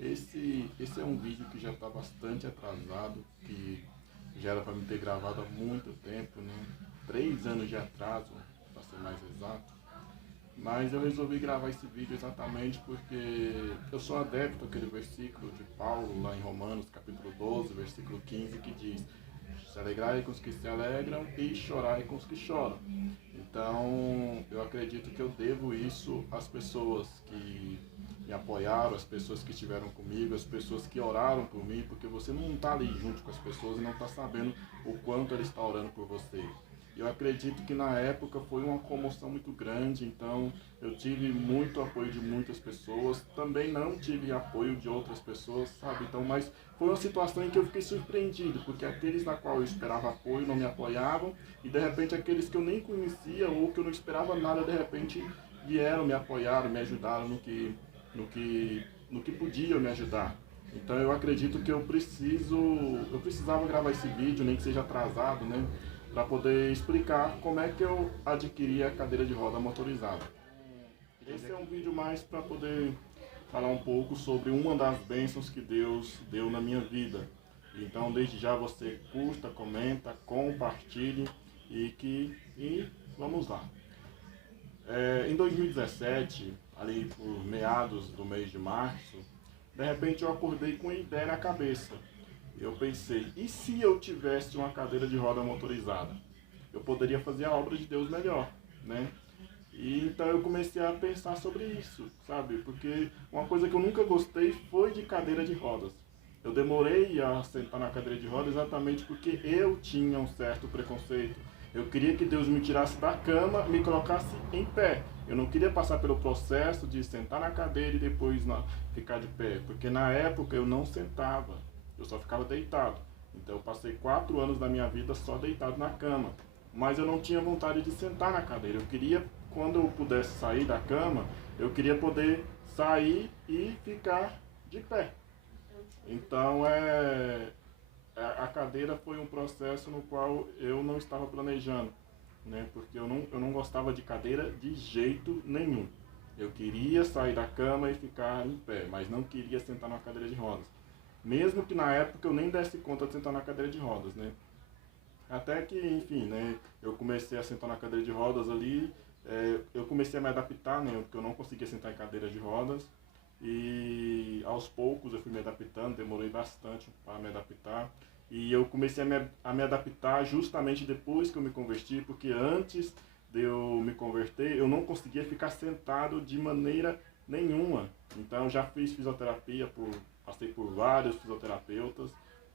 Esse é um vídeo que já está bastante atrasado, que já era para me ter gravado há muito tempo, né? 3 anos de atraso, para ser mais exato. Mas eu resolvi gravar esse vídeo exatamente porque eu sou adepto àquele versículo de Paulo lá em Romanos, capítulo 12, versículo 15, que diz: se alegrai com os que se alegram e chorai com os que choram. Então, eu acredito que eu devo isso às pessoas que me apoiaram, às pessoas que estiveram comigo, às pessoas que oraram por mim, porque você não está ali junto com as pessoas e não está sabendo o quanto ele está orando por você. Eu acredito que na época foi uma comoção muito grande, então eu tive muito apoio de muitas pessoas, também não tive apoio de outras pessoas, sabe? Então, mas foi uma situação em que eu fiquei surpreendido, porque aqueles na qual eu esperava apoio não me apoiavam, e de repente aqueles que eu nem conhecia ou que eu não esperava nada, de repente vieram, me apoiaram, me ajudaram no que podiam me ajudar. Então eu acredito que eu precisava gravar esse vídeo, nem que seja atrasado, né? Para poder explicar como é que eu adquiri a cadeira de roda motorizada. Esse é um vídeo mais para poder falar um pouco sobre uma das bênçãos que Deus deu na minha vida. Então, desde já você curta, comenta, compartilhe e vamos lá. Em 2017, ali por meados do mês de março, de repente eu acordei com uma ideia na cabeça. Eu pensei, e se eu tivesse uma cadeira de roda motorizada? Eu poderia fazer a obra de Deus melhor, né? E então eu comecei a pensar sobre isso, sabe? Porque uma coisa que eu nunca gostei foi de cadeira de rodas. Eu demorei a sentar na cadeira de rodas exatamente porque eu tinha um certo preconceito. Eu queria que Deus me tirasse da cama, me colocasse em pé. Eu não queria passar pelo processo de sentar na cadeira e depois ficar de pé, porque na época eu não sentava, eu só ficava deitado. Então eu passei 4 anos da minha vida só deitado na cama. Mas eu não tinha vontade de sentar na cadeira. Eu queria, quando eu pudesse sair da cama, eu queria poder sair e ficar de pé. Então a cadeira foi um processo no qual eu não estava planejando, né? Porque eu não gostava de cadeira de jeito nenhum. Eu queria sair da cama e ficar em pé, mas não queria sentar na cadeira de rodas. Mesmo que na época eu nem desse conta de sentar na cadeira de rodas, né? Até que, enfim, né, eu comecei a sentar na cadeira de rodas ali, eu comecei a me adaptar, né, porque eu não conseguia sentar em cadeira de rodas, e aos poucos eu fui me adaptando, demorei bastante para me adaptar, e eu comecei a me adaptar justamente depois que eu me converti, porque antes de eu me converter, eu não conseguia ficar sentado de maneira nenhuma. Então eu já fiz fisioterapia, passei por vários fisioterapeutas,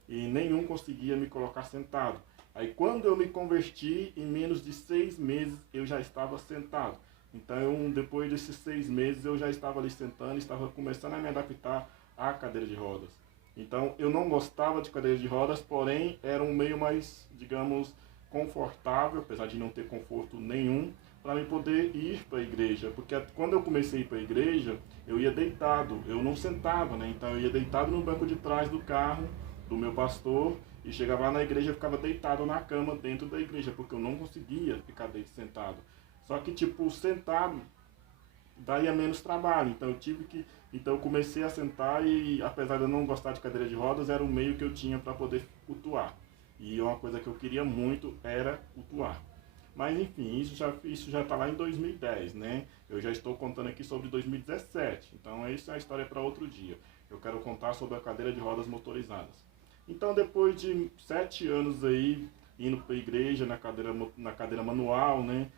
e nenhum conseguia me colocar sentado. Aí quando eu me converti, em menos de 6 meses eu já estava sentado. Então depois desses 6 meses eu já estava ali sentando, estava começando a me adaptar à cadeira de rodas. Então eu não gostava de cadeira de rodas, porém era um meio mais, digamos, confortável, apesar de não ter conforto nenhum, para me poder ir para a igreja. Porque quando eu comecei a ir para a igreja, eu ia deitado, eu não sentava, né? Então eu ia deitado no banco de trás do carro do meu pastor e chegava lá na igreja e ficava deitado na cama dentro da igreja, porque eu não conseguia ficar sentado. Só que, tipo, sentado daria menos trabalho, então então eu comecei a sentar e, apesar de eu não gostar de cadeira de rodas, era o meio que eu tinha para poder cultuar. E uma coisa que eu queria muito era cultuar. Mas enfim, isso já está lá em 2010, né? Eu já estou contando aqui sobre 2017, então isso é a história para outro dia. Eu quero contar sobre a cadeira de rodas motorizadas. Então, depois de 7 anos aí, indo para a igreja na cadeira manual, né?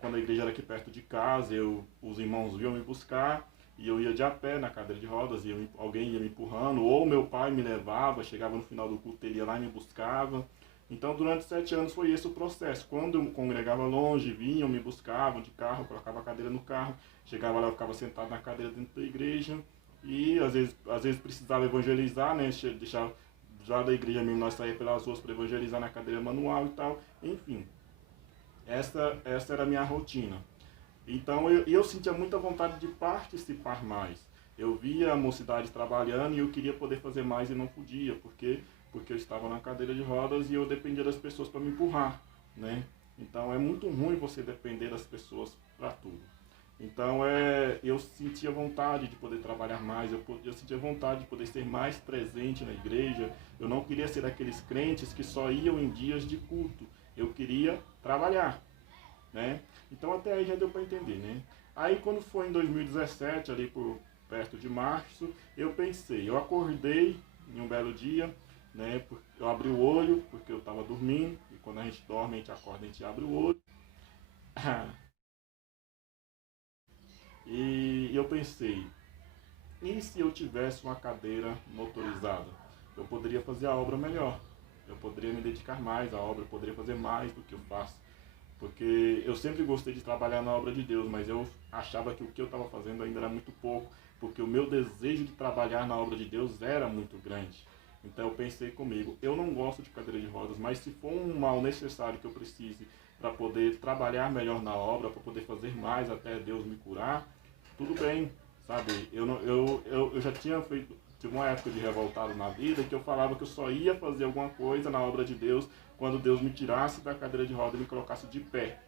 Quando a igreja era aqui perto de casa, os irmãos vinham me buscar e eu ia de a pé na cadeira de rodas, alguém ia me empurrando, ou meu pai me levava, chegava no final do culto, ele ia lá e me buscava. Então, durante 7 anos foi esse o processo. Quando eu congregava longe, vinham, me buscavam de carro, colocava a cadeira no carro, chegava lá, eu ficava sentado na cadeira dentro da igreja e às vezes precisava evangelizar, né? Deixar já da igreja mesmo, nós saímos pelas ruas para evangelizar na cadeira manual e tal. Enfim, essa era a minha rotina. Então eu sentia muita vontade de participar mais. Eu via a mocidade trabalhando e eu queria poder fazer mais e não podia, porque eu estava na cadeira de rodas e eu dependia das pessoas para me empurrar, né? Então é muito ruim você depender das pessoas para tudo. Então eu sentia vontade de poder trabalhar mais, eu sentia vontade de poder ser mais presente na igreja. Eu não queria ser daqueles crentes que só iam em dias de culto. Eu queria trabalhar, né? Então até aí já deu para entender, né? Aí quando foi em 2017, ali por perto de março, eu pensei, eu acordei em um belo dia, né? Eu abri o olho porque eu estava dormindo, e quando a gente dorme, a gente acorda, a gente abre o olho. E eu pensei, e se eu tivesse uma cadeira motorizada? Eu poderia fazer a obra melhor. Eu poderia me dedicar mais à obra, eu poderia fazer mais do que eu faço. Porque eu sempre gostei de trabalhar na obra de Deus, mas eu achava que o que eu estava fazendo ainda era muito pouco, porque o meu desejo de trabalhar na obra de Deus era muito grande. Então eu pensei comigo, eu não gosto de cadeira de rodas, mas se for um mal necessário que eu precise para poder trabalhar melhor na obra, para poder fazer mais até Deus me curar, tudo bem, sabe? Eu já tinha feito, tive uma época de revoltado na vida que eu falava que eu só ia fazer alguma coisa na obra de Deus quando Deus me tirasse da cadeira de roda e me colocasse de pé.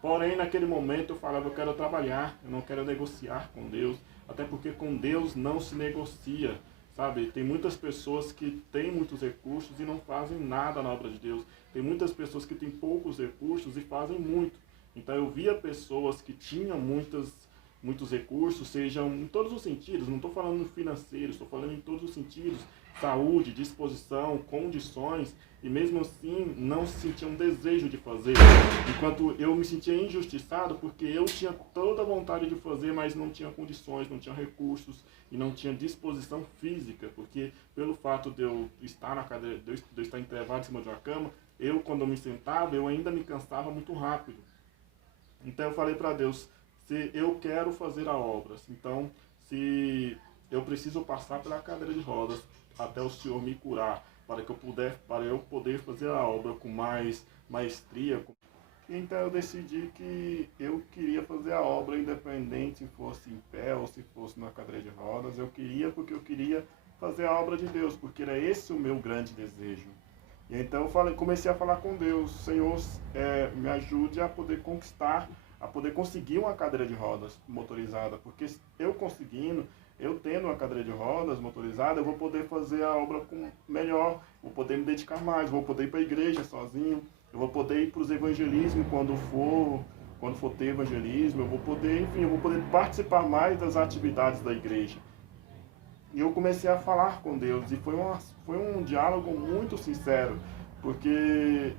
Porém, naquele momento eu falava, eu quero trabalhar, eu não quero negociar com Deus, até porque com Deus não se negocia, sabe? Tem muitas pessoas que têm muitos recursos e não fazem nada na obra de Deus. Tem muitas pessoas que têm poucos recursos e fazem muito. Então eu via pessoas que tinham muitos recursos, sejam em todos os sentidos, não estou falando no financeiro, estou falando em todos os sentidos, saúde, disposição, condições, e mesmo assim não sentiam um desejo de fazer, enquanto eu me sentia injustiçado porque eu tinha toda a vontade de fazer, mas não tinha condições, não tinha recursos e não tinha disposição física, porque pelo fato de eu estar na cadeira, de eu estar entrevado em cima de uma cama, eu quando eu me sentava, eu ainda me cansava muito rápido. Então eu falei para Deus, se eu quero fazer a obra, então se eu preciso passar pela cadeira de rodas até o Senhor me curar, para eu poder fazer a obra com mais maestria. Então eu decidi que eu queria fazer a obra independente se fosse em pé ou se fosse na cadeira de rodas. Eu queria porque eu queria fazer a obra de Deus, porque era esse o meu grande desejo. E então comecei a falar com Deus, Senhor, me ajude a poder conquistar, a poder conseguir uma cadeira de rodas motorizada, porque eu conseguindo, eu tendo uma cadeira de rodas motorizada, eu vou poder fazer a obra melhor, vou poder me dedicar mais, vou poder ir para a igreja sozinho, eu vou poder ir para os evangelismos quando for ter evangelismo, eu vou poder, enfim, eu vou poder participar mais das atividades da igreja. E eu comecei a falar com Deus e foi um diálogo muito sincero, porque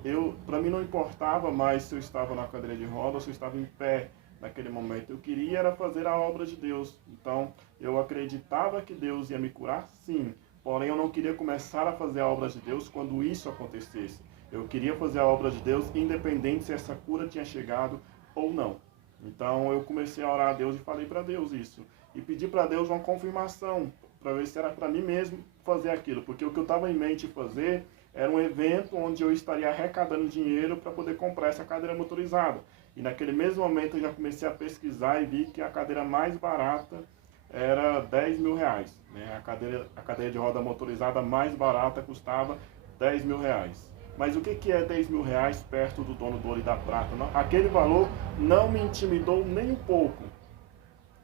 para mim não importava mais se eu estava na cadeira de rodas ou se eu estava em pé naquele momento. Eu queria era fazer a obra de Deus. Então eu acreditava que Deus ia me curar, sim. Porém eu não queria começar a fazer a obra de Deus quando isso acontecesse. Eu queria fazer a obra de Deus independente se essa cura tinha chegado ou não. Então eu comecei a orar a Deus e falei para Deus isso. E pedi para Deus uma confirmação, para ver se era para mim mesmo fazer aquilo. Porque o que eu estava em mente fazer era um evento onde eu estaria arrecadando dinheiro para poder comprar essa cadeira motorizada. E naquele mesmo momento eu já comecei a pesquisar e vi que a cadeira mais barata era 10 mil reais. Né? A cadeira de roda motorizada mais barata custava 10 mil reais. Mas o que é 10 mil reais perto do dono do ouro e da prata? Não, aquele valor não me intimidou nem um pouco.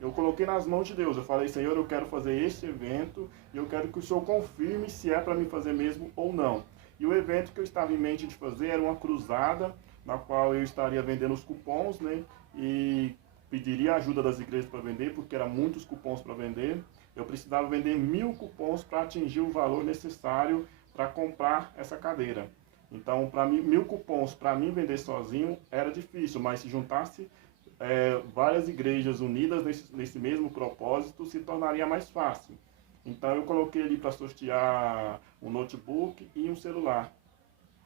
Eu coloquei nas mãos de Deus. Eu falei, Senhor, eu quero fazer este evento e eu quero que o Senhor confirme se é para mim fazer mesmo ou não. E o evento que eu estava em mente de fazer era uma cruzada, na qual eu estaria vendendo os cupons, né? E pediria a ajuda das igrejas para vender, porque eram muitos cupons para vender. Eu precisava vender 1000 cupons para atingir o valor necessário para comprar essa cadeira. Então, para mim, 1000 cupons para mim vender sozinho era difícil, mas se juntasse várias igrejas unidas nesse mesmo propósito, se tornaria mais fácil. Então eu coloquei ali para sortear um notebook e um celular.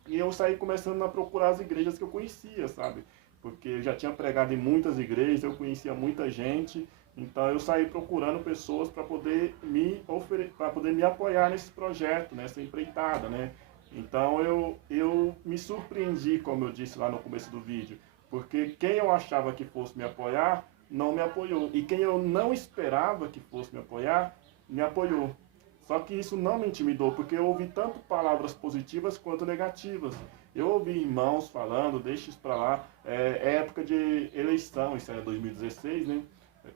E eu saí começando a procurar as igrejas que eu conhecia, sabe? Porque eu já tinha pregado em muitas igrejas, eu conhecia muita gente, então eu saí procurando pessoas para poder para poder me apoiar nesse projeto, nessa empreitada, né? Então eu me surpreendi, como eu disse lá no começo do vídeo, porque quem eu achava que fosse me apoiar, não me apoiou. E quem eu não esperava que fosse me apoiar, me apoiou. Só que isso não me intimidou, porque eu ouvi tanto palavras positivas quanto negativas. Eu ouvi irmãos falando, deixa isso para lá, é época de eleição, isso é 2016, né?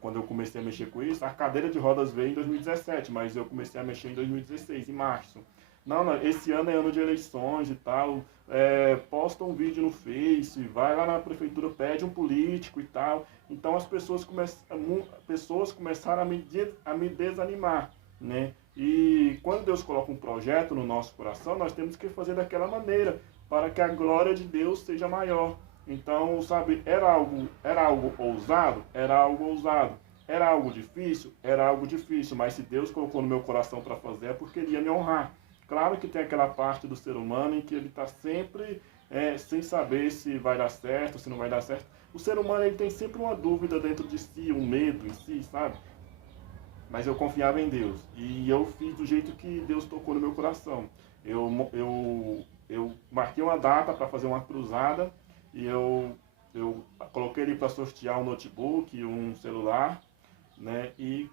Quando eu comecei a mexer com isso, a cadeira de rodas veio em 2017, mas eu comecei a mexer em 2016, em março. Não, não, esse ano é ano de eleições e tal, posta um vídeo no Face, vai lá na prefeitura, pede um político e tal. Então as pessoas começaram a me desanimar, né? E quando Deus coloca um projeto no nosso coração, nós temos que fazer daquela maneira, para que a glória de Deus seja maior. Então, sabe, era algo ousado? Era algo ousado. Era algo difícil? Era algo difícil, mas se Deus colocou no meu coração para fazer é porque Ele ia me honrar. Claro que tem aquela parte do ser humano em que ele está sempre sem saber se vai dar certo, se não vai dar certo. O ser humano ele tem sempre uma dúvida dentro de si, um medo em si, sabe? Mas eu confiava em Deus. E eu fiz do jeito que Deus tocou no meu coração. Eu marquei uma data para fazer uma cruzada e eu coloquei ele para sortear um notebook, um celular, né? E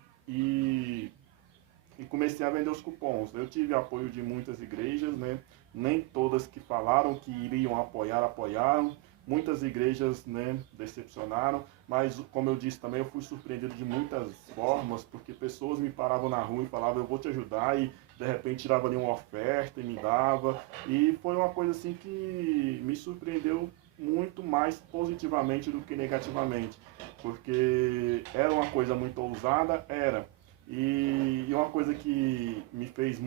comecei a vender os cupons. Eu tive apoio de muitas igrejas, né? Nem todas que falaram que iriam apoiar, apoiaram. Muitas igrejas, né, decepcionaram, mas como eu disse também, eu fui surpreendido de muitas formas, porque pessoas me paravam na rua e falavam, eu vou te ajudar, e de repente tirava ali uma oferta e me dava, e foi uma coisa assim que me surpreendeu muito mais positivamente do que negativamente, porque era uma coisa muito ousada, era, e uma coisa que me fez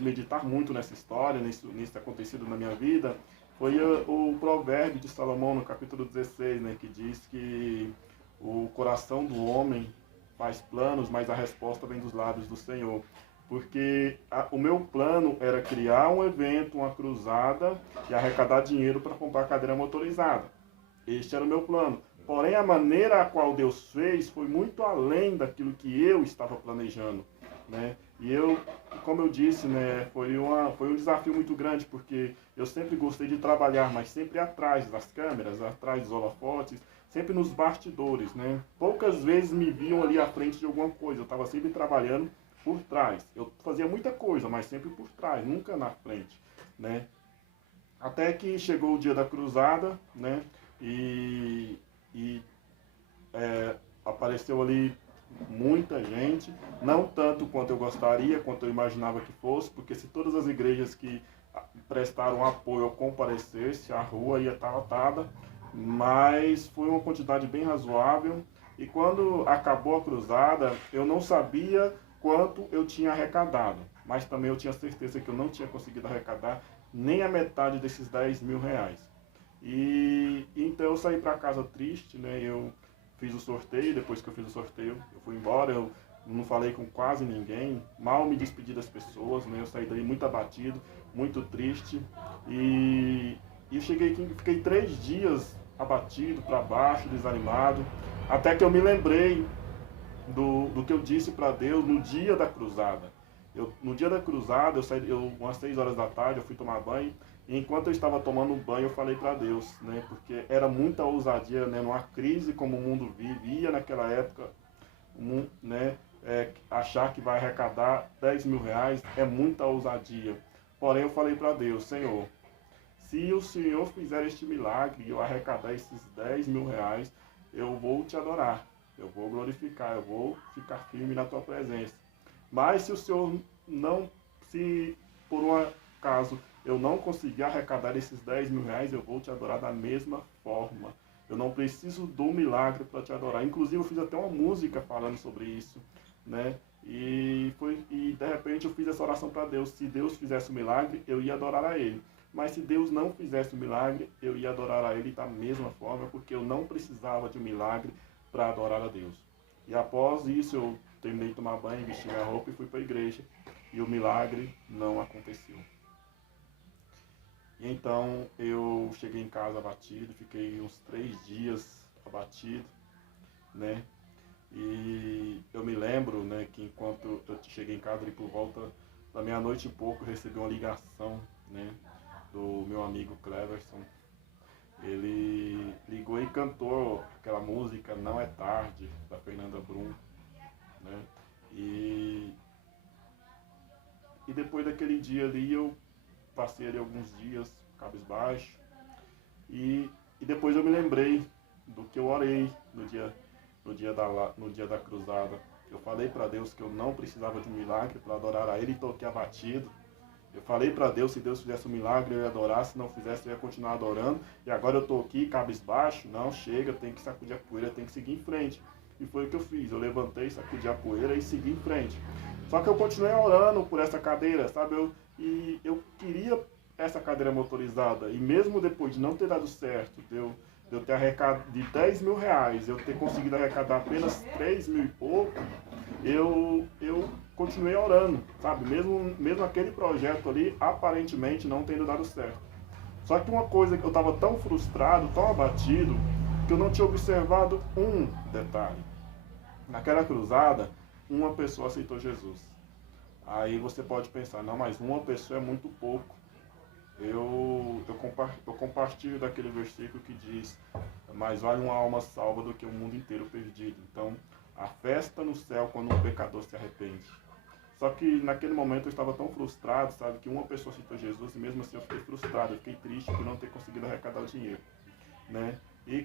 meditar muito nessa história, nisso acontecido na minha vida, foi o provérbio de Salomão no capítulo 16, né, que diz que o coração do homem faz planos, mas a resposta vem dos lábios do Senhor. Porque o meu plano era criar um evento, uma cruzada e arrecadar dinheiro para comprar cadeira motorizada. Este era o meu plano. Porém, a maneira a qual Deus fez foi muito além daquilo que eu estava planejando, né? E eu, como eu disse, né, foi um desafio muito grande, porque eu sempre gostei de trabalhar, mas sempre atrás das câmeras, atrás dos holofotes, sempre nos bastidores, né? Poucas vezes me viam ali à frente de alguma coisa, eu estava sempre trabalhando por trás. Eu fazia muita coisa, mas sempre por trás, nunca na frente, né? Até que chegou o dia da cruzada, né? E, e apareceu ali muita gente, não tanto quanto eu gostaria, quanto eu imaginava que fosse, porque se todas as igrejas que prestaram apoio ao comparecesse, a rua ia estar lotada, mas foi uma quantidade bem razoável. E quando acabou a cruzada, eu não sabia quanto eu tinha arrecadado, mas também eu tinha certeza que eu não tinha conseguido arrecadar nem a metade desses 10 mil reais. E então eu saí para casa triste, né? Eu fiz o sorteio, depois que eu fiz o sorteio, eu fui embora, eu não falei com quase ninguém, mal me despedi das pessoas, né? Eu saí daí muito abatido, muito triste e cheguei aqui, fiquei 3 dias abatido, para baixo, desanimado, até que eu me lembrei do que eu disse para Deus no dia da cruzada. No dia da cruzada, umas 6 horas da tarde, eu fui tomar banho. E enquanto eu estava tomando banho, eu falei para Deus, né? Porque era muita ousadia, né? Numa crise como o mundo vivia naquela época, né? Achar que vai arrecadar 10 mil reais é muita ousadia. Porém, eu falei para Deus, Senhor, se o Senhor fizer este milagre e eu arrecadar esses 10 mil reais, eu vou te adorar, eu vou glorificar, eu vou ficar firme na tua presença. Mas se o Senhor não, se por um acaso eu não conseguir arrecadar esses 10 mil reais, eu vou te adorar da mesma forma. Eu não preciso do milagre para te adorar. Inclusive eu fiz até uma música falando sobre isso, né? E de repente eu fiz essa oração para Deus. Se Deus fizesse o milagre, eu ia adorar a Ele. Mas se Deus não fizesse o milagre, eu ia adorar a Ele da mesma forma, porque eu não precisava de um milagre para adorar a Deus. E após isso eu terminei de tomar banho, vesti minha roupa e fui para a igreja. E o milagre não aconteceu. E então eu cheguei em casa abatido, fiquei uns 3 dias abatido, né? E eu me lembro, né, que enquanto eu cheguei em casa, ali por volta da meia-noite e pouco, eu recebi uma ligação, né, do meu amigo Cleverson. Ele ligou e cantou aquela música Não é Tarde, da Fernanda Brum, né? E depois daquele dia ali, eu passei ali alguns dias cabisbaixo. E depois eu me lembrei do que eu orei no dia da cruzada. Eu falei para Deus que eu não precisava de um milagre para adorar a Ele e estou aqui abatido. Eu falei para Deus, se Deus fizesse um milagre eu ia adorar, se não fizesse eu ia continuar adorando. E agora eu estou aqui cabisbaixo, não, chega, tem que sacudir a poeira, tem que seguir em frente. E foi o que eu fiz, eu levantei, sacudi a poeira e segui em frente. Só que eu continuei orando por essa cadeira, sabe? Eu queria essa cadeira motorizada. E mesmo depois de não ter dado certo, de eu ter arrecadado de 10 mil reais, eu ter conseguido arrecadar apenas 3 mil e pouco, eu continuei orando, sabe? Mesmo aquele projeto ali, aparentemente não tendo dado certo. Só que uma coisa que eu estava tão frustrado, tão abatido, que eu não tinha observado um detalhe. Naquela cruzada, uma pessoa aceitou Jesus. Aí você pode pensar, não, mas uma pessoa é muito pouco. Eu compartilho daquele versículo que diz, mais vale uma alma salva do que o mundo inteiro perdido. Então, a festa no céu quando um pecador se arrepende. Só que naquele momento eu estava tão frustrado, sabe, que uma pessoa aceitou Jesus e mesmo assim eu fiquei frustrado, eu fiquei triste por não ter conseguido arrecadar o dinheiro, né? E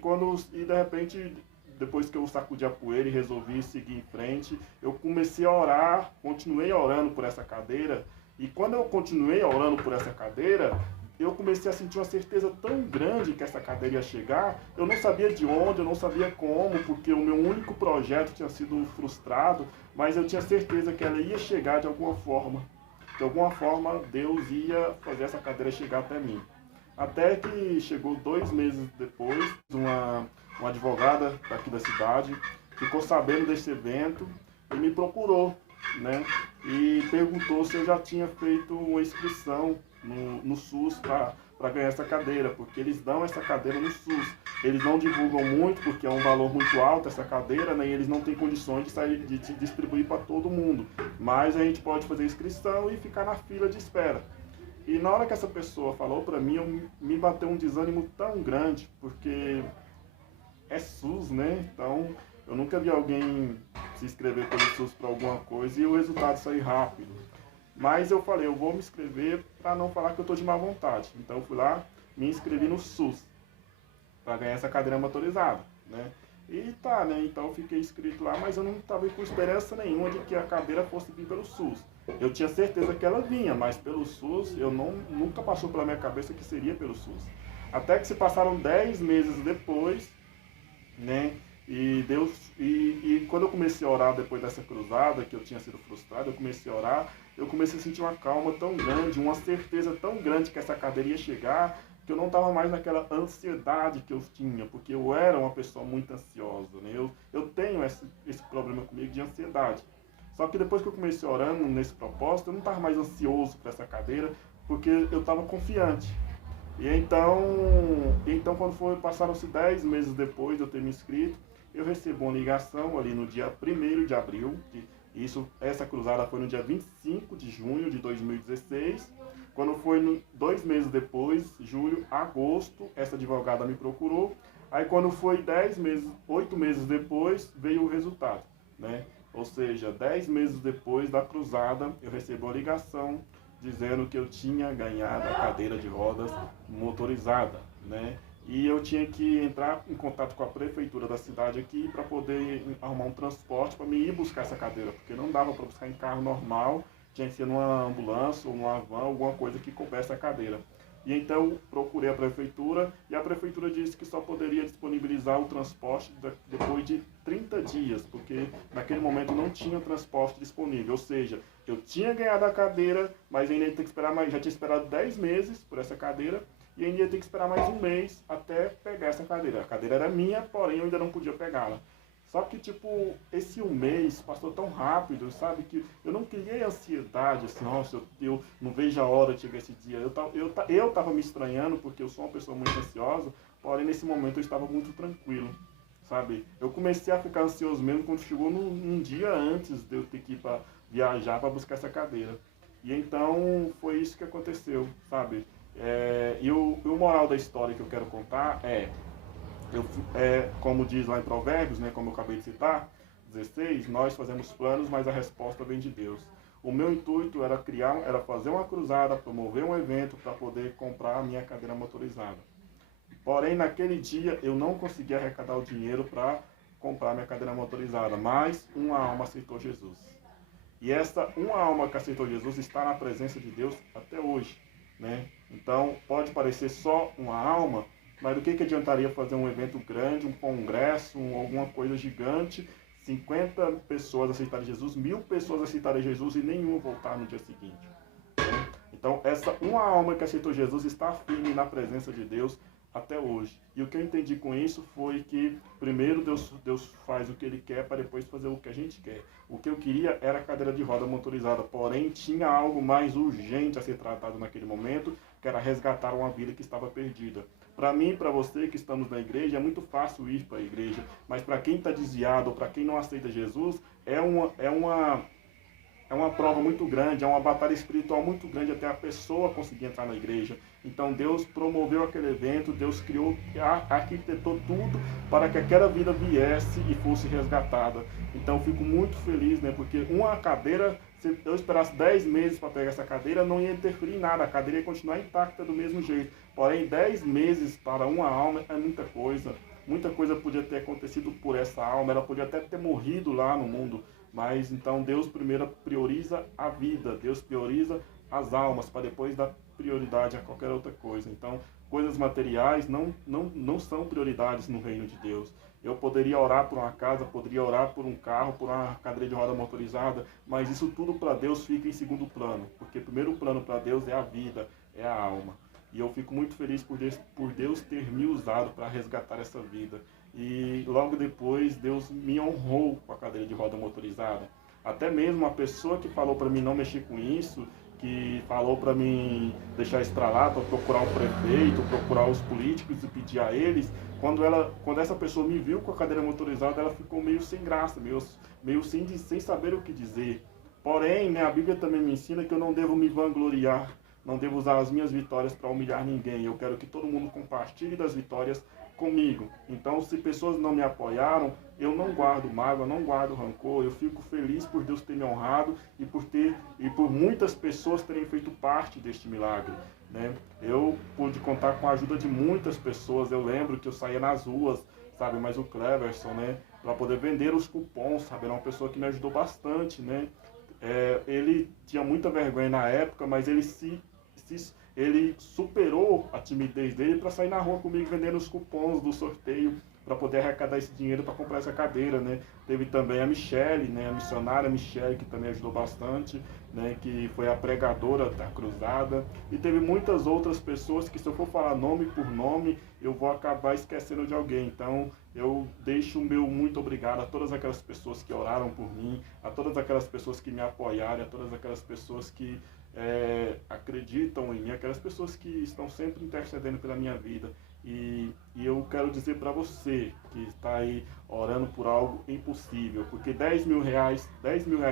de repente, depois que eu sacudi a poeira e resolvi seguir em frente, eu comecei a orar, continuei orando por essa cadeira. E quando eu continuei orando por essa cadeira, eu comecei a sentir uma certeza tão grande que essa cadeira ia chegar. Eu não sabia de onde, eu não sabia como, porque o meu único projeto tinha sido frustrado, mas eu tinha certeza que ela ia chegar de alguma forma. De alguma forma, Deus ia fazer essa cadeira chegar até mim. Até que chegou 2 meses depois, uma advogada daqui da cidade ficou sabendo desse evento e me procurou, né? E perguntou se eu já tinha feito uma inscrição no SUS para ganhar essa cadeira, porque eles dão essa cadeira no SUS. Eles não divulgam muito, porque é um valor muito alto essa cadeira, né? E eles não têm condições de distribuir para todo mundo. Mas a gente pode fazer inscrição e ficar na fila de espera. E na hora que essa pessoa falou para mim, me bateu um desânimo tão grande, porque é SUS, né? Então, eu nunca vi alguém se inscrever pelo SUS para alguma coisa e o resultado sair rápido. Mas eu falei, eu vou me inscrever para não falar que eu estou de má vontade. Então, eu fui lá, me inscrevi no SUS, para ganhar essa cadeira motorizada, né? E tá, né? Então eu fiquei inscrito lá, mas eu não estava com esperança nenhuma de que a cadeira fosse vir pelo SUS. Eu tinha certeza que ela vinha, mas pelo SUS nunca passou pela minha cabeça que seria pelo SUS. Até que se passaram 10 meses depois, né? E quando eu comecei a orar depois dessa cruzada, que eu tinha sido frustrado, eu comecei a orar, eu comecei a sentir uma calma tão grande, uma certeza tão grande que essa cadeira ia chegar, que eu não estava mais naquela ansiedade que eu tinha, porque eu era uma pessoa muito ansiosa, né? Eu tenho esse problema comigo de ansiedade. Só que depois que eu comecei orando nesse propósito, eu não estava mais ansioso para essa cadeira, porque eu estava confiante. E então quando passaram-se 10 meses depois de eu ter me inscrito, eu recebo uma ligação ali no dia 1º de abril, essa cruzada foi no dia 25 de junho de 2016, quando foi 2 meses depois, julho, agosto, essa advogada me procurou, aí quando foi 8 meses depois, veio o resultado, né? Ou seja, 10 meses depois da cruzada, eu recebo a ligação dizendo que eu tinha ganhado a cadeira de rodas motorizada, né? E eu tinha que entrar em contato com a prefeitura da cidade aqui para poder arrumar um transporte para me ir buscar essa cadeira, porque não dava para buscar em carro normal, tinha que ser numa ambulância ou numa van, alguma coisa que coubesse a cadeira. E então procurei a prefeitura e a prefeitura disse que só poderia disponibilizar o transporte depois de 30 dias, porque naquele momento não tinha transporte disponível. Ou seja, eu tinha ganhado a cadeira, mas ainda ia ter que esperar mais, já tinha esperado 10 meses por essa cadeira e ainda ia ter que esperar mais um mês até pegar essa cadeira. A cadeira era minha, porém eu ainda não podia pegá-la. Só que, tipo, esse um mês passou tão rápido, sabe? Que eu não criei ansiedade, assim, nossa, eu não vejo a hora de chegar esse dia. Eu tava me estranhando, porque eu sou uma pessoa muito ansiosa, porém, nesse momento eu estava muito tranquilo, sabe? Eu comecei a ficar ansioso mesmo quando chegou um dia antes de eu ter que ir para viajar para buscar essa cadeira. E então, foi isso que aconteceu, sabe? E o moral da história que eu quero contar como diz lá em Provérbios, né, como eu acabei de citar, 16, nós fazemos planos, mas a resposta vem de Deus. o meu intuito era fazer uma cruzada, promover um evento para poder comprar a minha cadeira motorizada. Porém, naquele dia eu não consegui arrecadar o dinheiro para comprar minha cadeira motorizada, mas uma alma aceitou Jesus. E essa uma alma que aceitou Jesus está na presença de Deus até hoje, né? Então, pode parecer só uma alma, mas do que adiantaria fazer um evento grande, um congresso, alguma coisa gigante, 50 pessoas aceitarem Jesus, 1000 pessoas aceitarem Jesus e nenhuma voltar no dia seguinte, né? Então, essa uma alma que aceitou Jesus está firme na presença de Deus até hoje. E o que eu entendi com isso foi que, primeiro, Deus faz o que Ele quer para depois fazer o que a gente quer. O que eu queria era a cadeira de roda motorizada, porém tinha algo mais urgente a ser tratado naquele momento, que era resgatar uma vida que estava perdida. Para mim e para você que estamos na igreja, é muito fácil ir para a igreja, mas para quem está desviado ou para quem não aceita Jesus, é uma prova muito grande, é uma batalha espiritual muito grande até a pessoa conseguir entrar na igreja. Então Deus promoveu aquele evento, Deus criou, arquitetou tudo para que aquela vida viesse e fosse resgatada. Então fico muito feliz, né? Porque uma cadeira, se eu esperasse 10 meses para pegar essa cadeira, não ia interferir em nada, a cadeira ia continuar intacta do mesmo jeito. Porém, 10 meses para uma alma é muita coisa. Muita coisa podia ter acontecido por essa alma, ela podia até ter morrido lá no mundo. Mas então Deus primeiro prioriza a vida, Deus prioriza as almas, para depois dar prioridade a qualquer outra coisa. Então, coisas materiais não são prioridades no reino de Deus. Eu poderia orar por uma casa, poderia orar por um carro, por uma cadeira de roda motorizada, mas isso tudo para Deus fica em segundo plano, porque o primeiro plano para Deus é a vida, é a alma. E eu fico muito feliz por Deus ter me usado para resgatar essa vida. E logo depois Deus me honrou com a cadeira de roda motorizada. Até mesmo a pessoa que falou para mim não mexer com isso, que falou para mim deixar isso para lá, para procurar um prefeito, procurar os políticos e pedir a eles, quando essa pessoa me viu com a cadeira motorizada, ela ficou meio sem graça, meio sem saber o que dizer. Porém, né, a Bíblia também me ensina que eu não devo me vangloriar, não devo usar as minhas vitórias para humilhar ninguém. Eu quero que todo mundo compartilhe das vitórias comigo. Então, se pessoas não me apoiaram, eu não guardo mágoa, não guardo rancor. Eu fico feliz por Deus ter me honrado e por muitas pessoas terem feito parte deste milagre, né? Eu pude contar com a ajuda de muitas pessoas. Eu lembro que eu saía nas ruas, sabe, mas o Cleverson, né, para poder vender os cupons, sabe, era uma pessoa que me ajudou bastante, né? Ele tinha muita vergonha na época, mas ele superou a timidez dele para sair na rua comigo vendendo os cupons do sorteio para poder arrecadar esse dinheiro para comprar essa cadeira, né? Teve também a Michele, né? A missionária Michele, que também ajudou bastante, né? Que foi a pregadora da cruzada. E teve muitas outras pessoas que, se eu for falar nome por nome, eu vou acabar esquecendo de alguém. Então, eu deixo o meu muito obrigado a todas aquelas pessoas que oraram por mim, a todas aquelas pessoas que me apoiaram, a todas aquelas pessoas que acreditam em mim, aquelas pessoas que estão sempre intercedendo pela minha vida. E eu quero dizer para você que está aí orando por algo impossível, porque 10 mil reais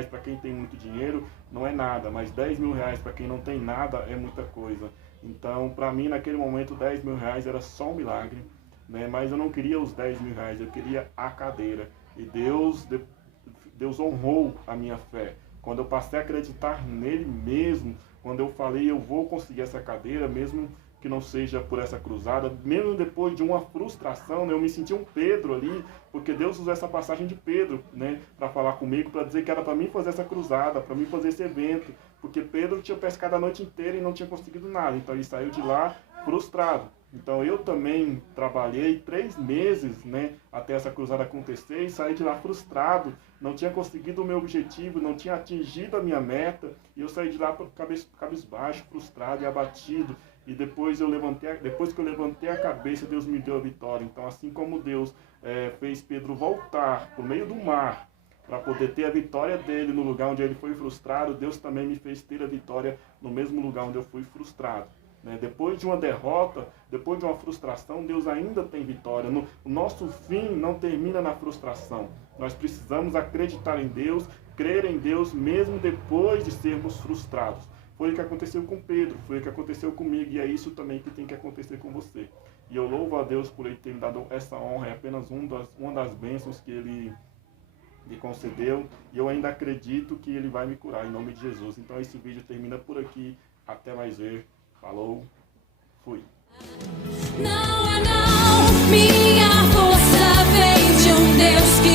para quem tem muito dinheiro não é nada, mas 10 mil reais para quem não tem nada é muita coisa. Então, para mim, naquele momento, 10 mil reais era só um milagre, né? Mas eu não queria os 10 mil reais, eu queria a cadeira. E Deus honrou a minha fé. Quando eu passei a acreditar nele mesmo, quando eu falei, eu vou conseguir essa cadeira, mesmo que não seja por essa cruzada, mesmo depois de uma frustração, né, eu me senti um Pedro ali, porque Deus usou essa passagem de Pedro, né, para falar comigo, para dizer que era para mim fazer essa cruzada, para mim fazer esse evento, porque Pedro tinha pescado a noite inteira e não tinha conseguido nada, então ele saiu de lá frustrado. Então eu também trabalhei 3 meses, né, até essa cruzada acontecer e saí de lá frustrado, não tinha conseguido o meu objetivo, não tinha atingido a minha meta, e eu saí de lá cabisbaixo, frustrado e abatido. E depois que eu levantei a cabeça, Deus me deu a vitória. Então, assim como Deus fez Pedro voltar por meio do mar para poder ter a vitória dele no lugar onde ele foi frustrado, Deus também me fez ter a vitória no mesmo lugar onde eu fui frustrado, né? Depois de uma derrota, depois de uma frustração, Deus ainda tem vitória. O nosso fim não termina na frustração. Nós precisamos acreditar em Deus, crer em Deus, mesmo depois de sermos frustrados. Foi o que aconteceu com Pedro, foi o que aconteceu comigo, e é isso também que tem que acontecer com você. E eu louvo a Deus por Ele ter me dado essa honra, é apenas uma das bênçãos que Ele me concedeu, e eu ainda acredito que ele vai me curar, em nome de Jesus. Então esse vídeo termina por aqui. Até mais ver. Falou. Fui. Não, minha força vem de um Deus que